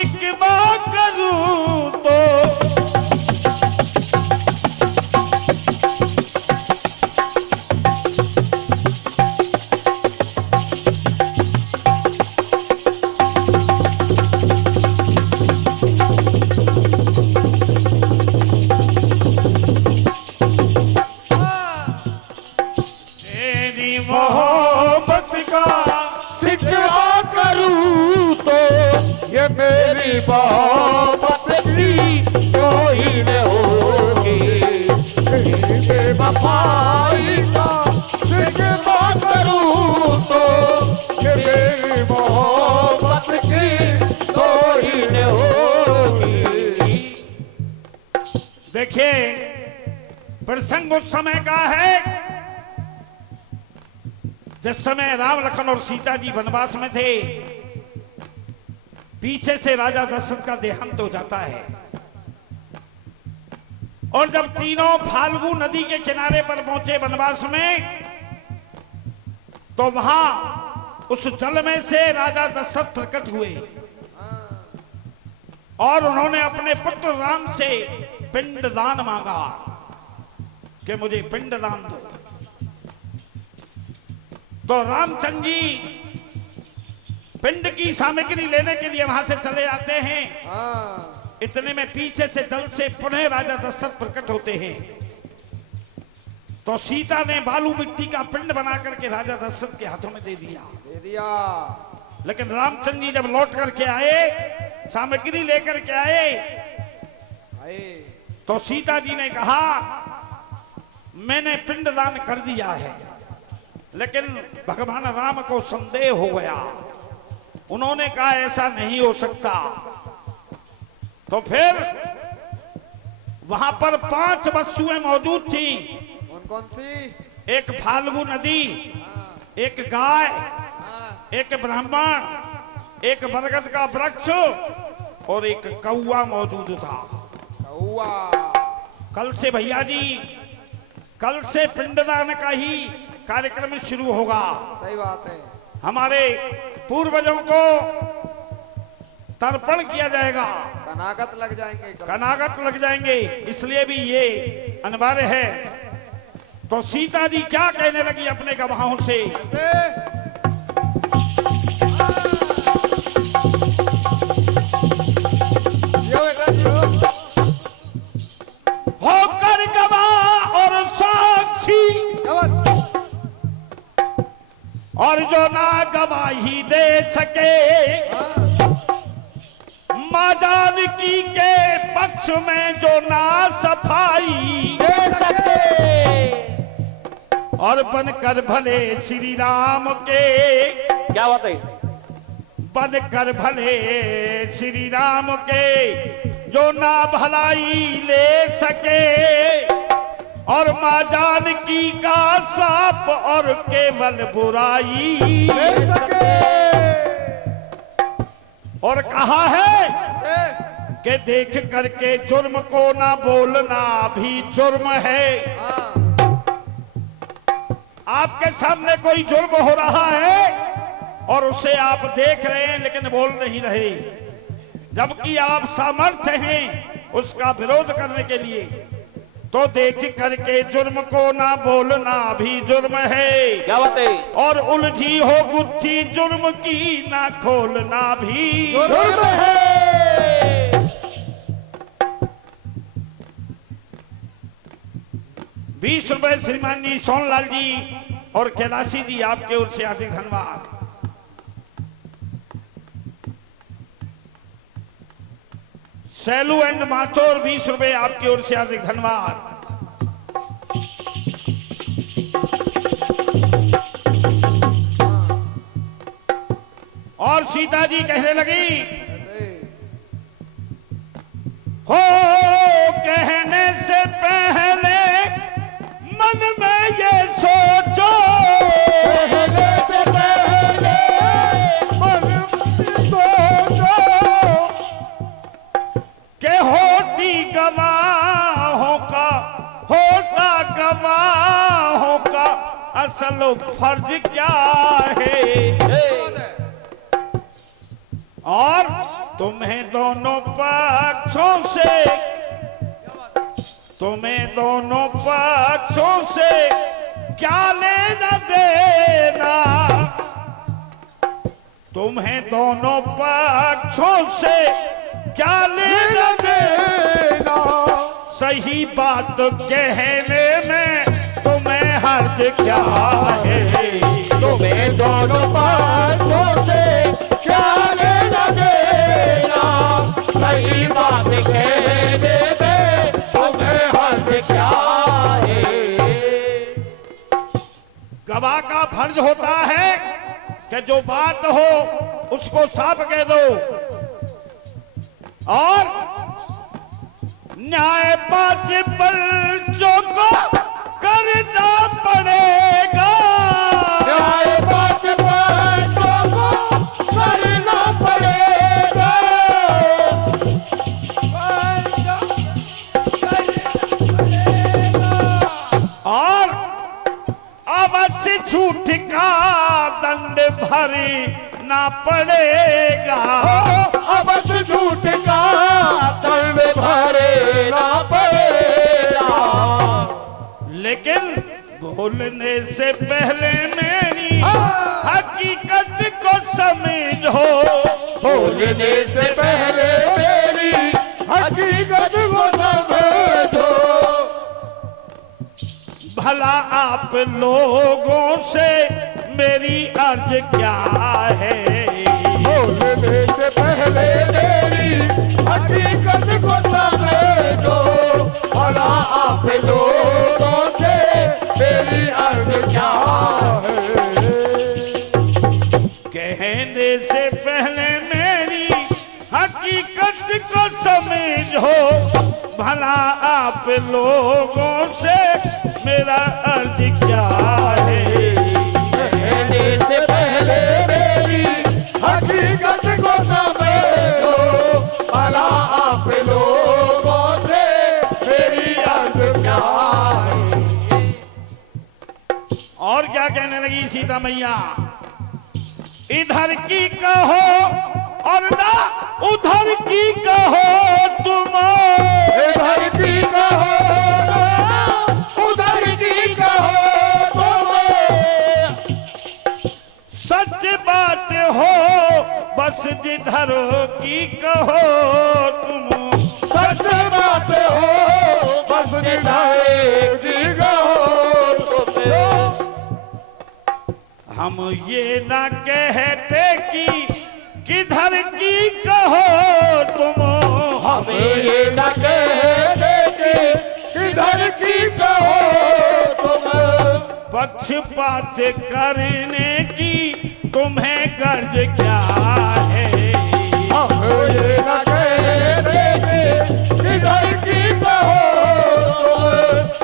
शिकवा करूं तो तेरी मोहब्बत का शिकवा करूं तो ये मेरी मोहब्बत की कोई न होगी, बेवफाई का शिकवा करूं तो ये मेरी मोहब्बत की कोई न होगी। देखिए प्रसंग उस समय का है जिस समय राम लखन और सीता जी वनवास में थे। पीछे से राजा दशरथ का देहांत हो जाता है और जब तीनों फाल्गु नदी के किनारे पर पहुंचे वनवास में, तो वहां उस जल में से राजा दशरथ प्रकट हुए और उन्होंने अपने पुत्र राम से पिंडदान मांगा कि मुझे पिंडदान दो। तो रामचंद्र जी पिंड की सामग्री लेने के लिए वहां से चले आते हैं। इतने में पीछे से जल से पुनः राजा दशरथ प्रकट होते हैं। तो सीता ने बालू मिट्टी का पिंड बना करके राजा दशरथ के हाथों में दे दिया। लेकिन रामचंद्र जी जब लौट करके आए, सामग्री लेकर के आए, तो सीता जी ने कहा मैंने पिंडदान कर दिया है। लेकिन भगवान राम को संदेह हो गया। उन्होंने कहा ऐसा नहीं हो सकता। तो फिर वहां पर 5 वस्तुएं मौजूद थी। कौन कौन सी? एक फाल्गु नदी, एक गाय, एक ब्राह्मण, एक बरगद का वृक्ष और एक कौवा मौजूद था। कौवा। कल से भैया जी, कल से पिंडदान का ही कार्यक्रम शुरू होगा। सही बात है। हमारे पूर्वजों को तर्पण किया जाएगा, कनागत लग जाएंगे, कनागत लग जाएंगे, इसलिए भी ये अनिवार्य है। तो सीता जी क्या कहने लगी अपने गवाहों से? होकर गवाह और साक्षी और जो ना गवाही दे सके, मां जानकी के पक्ष में जो ना सफाई दे सके, और बनकर भले श्री राम के, क्या बात है, बनकर भले श्री राम के जो ना भलाई ले सके, और मां जानकी का साप और केवल बुराई ले सके। और कहा है कि देख करके जुर्म को ना बोलना भी जुर्म है। आपके सामने कोई जुर्म हो रहा है और उसे आप देख रहे हैं लेकिन बोल नहीं रहे, जबकि आप सामर्थ्य हैं उसका विरोध करने के लिए। तो देख करके जुर्म को ना बोलना भी जुर्म है। क्या बात है? और उलझी हो गुत्थी जुर्म की ना खोलना भी जुर्म है। 20 रुपए श्रीमान जी, सोनलाल जी और कैलाशी जी, आपके ओर से हार्दिक धन्यवाद। सैलू एंड माथुर 20 रुपए आपकी ओर से हार्दिक धन्यवाद। और सीता जी कहने लगी, हो कहने से पहले मन में ये सोचो, कहने से पहले मन में सोचो के होती गवाहों का, होता गवाहों का असल फर्ज क्या है। और तुम्हें दोनों पक्षों से, तुम्हें दोनों पक्षों से क्या लेना देना, तुम्हें दोनों पक्षों से क्या लेना देना, सही बात कहने में तुम्हें हर्ज क्या है, तुम्हें दोनों पक्षों से क्या लेना देना, सही बात कहने में तुम्हें हर्ज क्या है। गवाह का फर्ज होता है कि जो बात हो उसको साफ कह दो, और न्याय बात बच्चों को करना पड़ेगा, न्याय बात बच्चों को करना पड़ेगा, और अवश्य झूठ का दंड भरना पड़ेगा, अवश्य झूठ का दंड भरना पड़ेगा, लेकिन बोलने से पहले मेरी हकीकत को समझो, बोलने से पहले मेरी हकीकत को समझो, भला आप लोगों से मेरी अर्ज क्या है, बोलने से पहले मेरी हकीकत को समझो, भला आप लोगों से मेरी अर्ज क्या है। कहने से पहले मेरी हकीकत को समझो, भला आप लोगों से मेरा अर्ज क्या है, कहने से पहले मेरी हकीकत को समझो, भला आप लोगों से मेरी अर्ज क्या है। और क्या कहने लगी सीता मैया, इधर की कहो और ना उधर की कहो तुम, इधर की कहो उधर की कहो तुम, सच बात हो बस जिधर की कहो तुम, सच बात हो बस जिधर की कहो तुम, हम ये ना कहते कि किधर की कहो तुम, हमें ये न कहते कि किधर की कहो तुम, पक्षपात करने की तुम्हें गर्ज क्या है, हमें ये न कहते कि किधर की कहो तुम,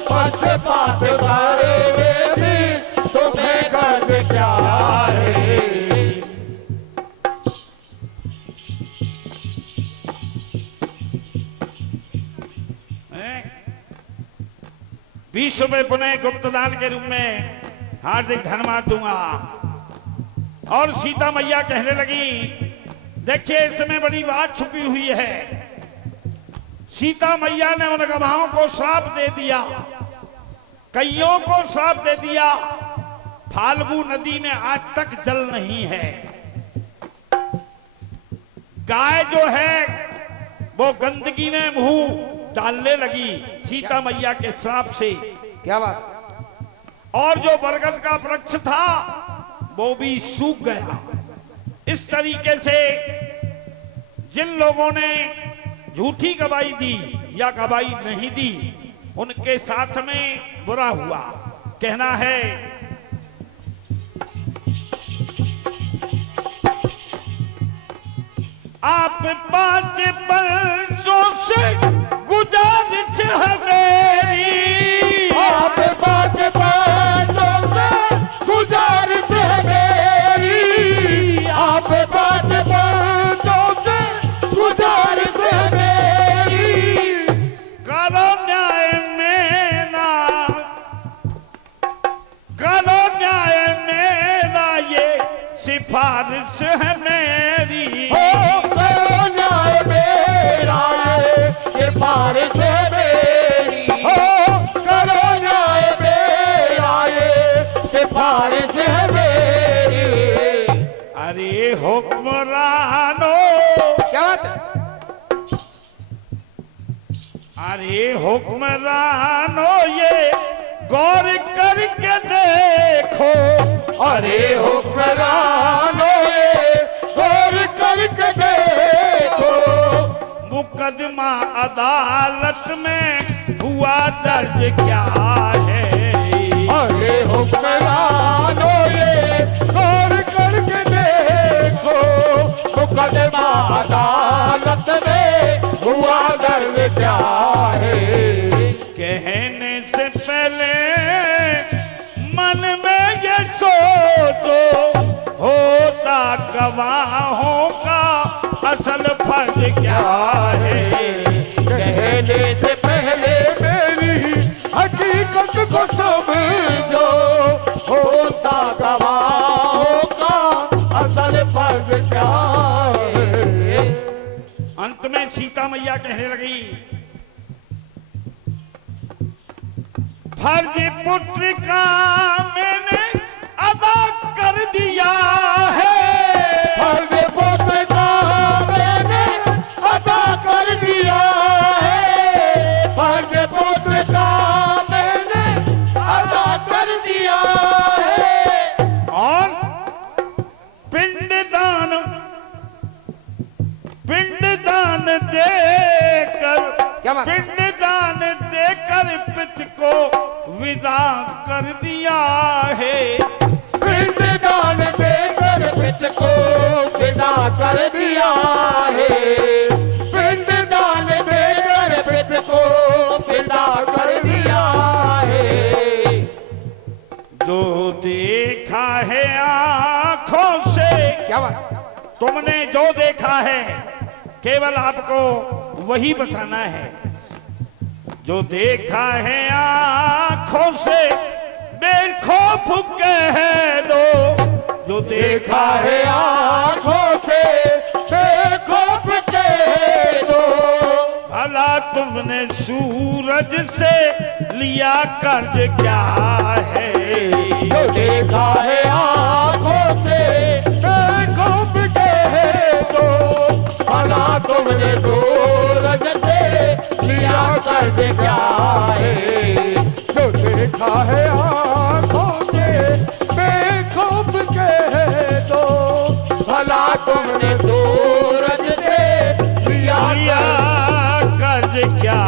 पक्षपात करने की तुम्हें गर्व क्या है। विश्व में पुनः गुप्तदान के रूप में हार्दिक धन्यवाद दूंगा। और सीता मैया कहने लगी, देखिए इसमें बड़ी बात छुपी हुई है। सीता मैया ने उन गवाहों को श्राप दे दिया, कईयों को श्राप दे दिया, फाल्गु नदी में आज तक जल नहीं है। गाय जो है वो गंदगी में मुंह डालने लगी सीता मैया के श्राप से। क्या बात, और जो बरगद का वृक्ष था वो भी सूख गया। इस तरीके से जिन लोगों ने झूठी गवाही दी या गवाही नहीं दी उनके साथ में बुरा हुआ। कहना है, आप 5 वर्षों से गुजारिश है मेरी, आप 5 वर्षों से गुजारिश है मेरी, आप 5 वर्षों से गुजारिश है मेरी, करो न्याय मेरा, करो न्याय मेरा, ये सिफारिश है मेरी। ओ करो हुक्मरानो, क्या बात है? अरे हुक्मरानो ये गौर करके देखो, अरे हुक्मरानो ये गौर करके देखो, मुकदमा अदालत में हुआ दर्ज क्या है। अरे हुक्मरानो ये गौर करके देखो, मुकदमा अदालत में हुआ दर्ज क्या है। कहने से पहले मन में ये सोचो, होता गवाहों का असल फर्ज क्या है। कहने से पहले मेरी हकीकत को समझो, होता गवाहों का असल फर्ज क्या है। अंत में सीता मैया कहने लगी, फर्ज पुत्र का मैंने अदा कर दिया है। फर्ज पुत्र का मैंने अदा कर दिया है, फर्ज पुत्र का मैंने अदा कर दिया है। और पिंडदान देकर, क्या बात? पिंडदान देकर पिता को विदा कर दिया है। पिंडदान देकर पिता को विदा कर दिया है, पिंडदान देकर पिता को विदा कर दिया है। जो देखा है आंखों से, क्या बात? तुमने जो देखा है केवल आपको वही बताना है। जो देखा है आंखों से बेखौफ कह दो, जो देखा है आंखों से बेखौफ कह दो, भला तुमने सूरज से लिया कर्ज क्या है। जो देखा है आंखों से बेखौफ कह दो, भला तुमने सूरज से लिया कर्ज क्या है। जो देखा है आंखों से बेखौफ कह दो, भला तुमने सूरज से लिया कर्ज क्या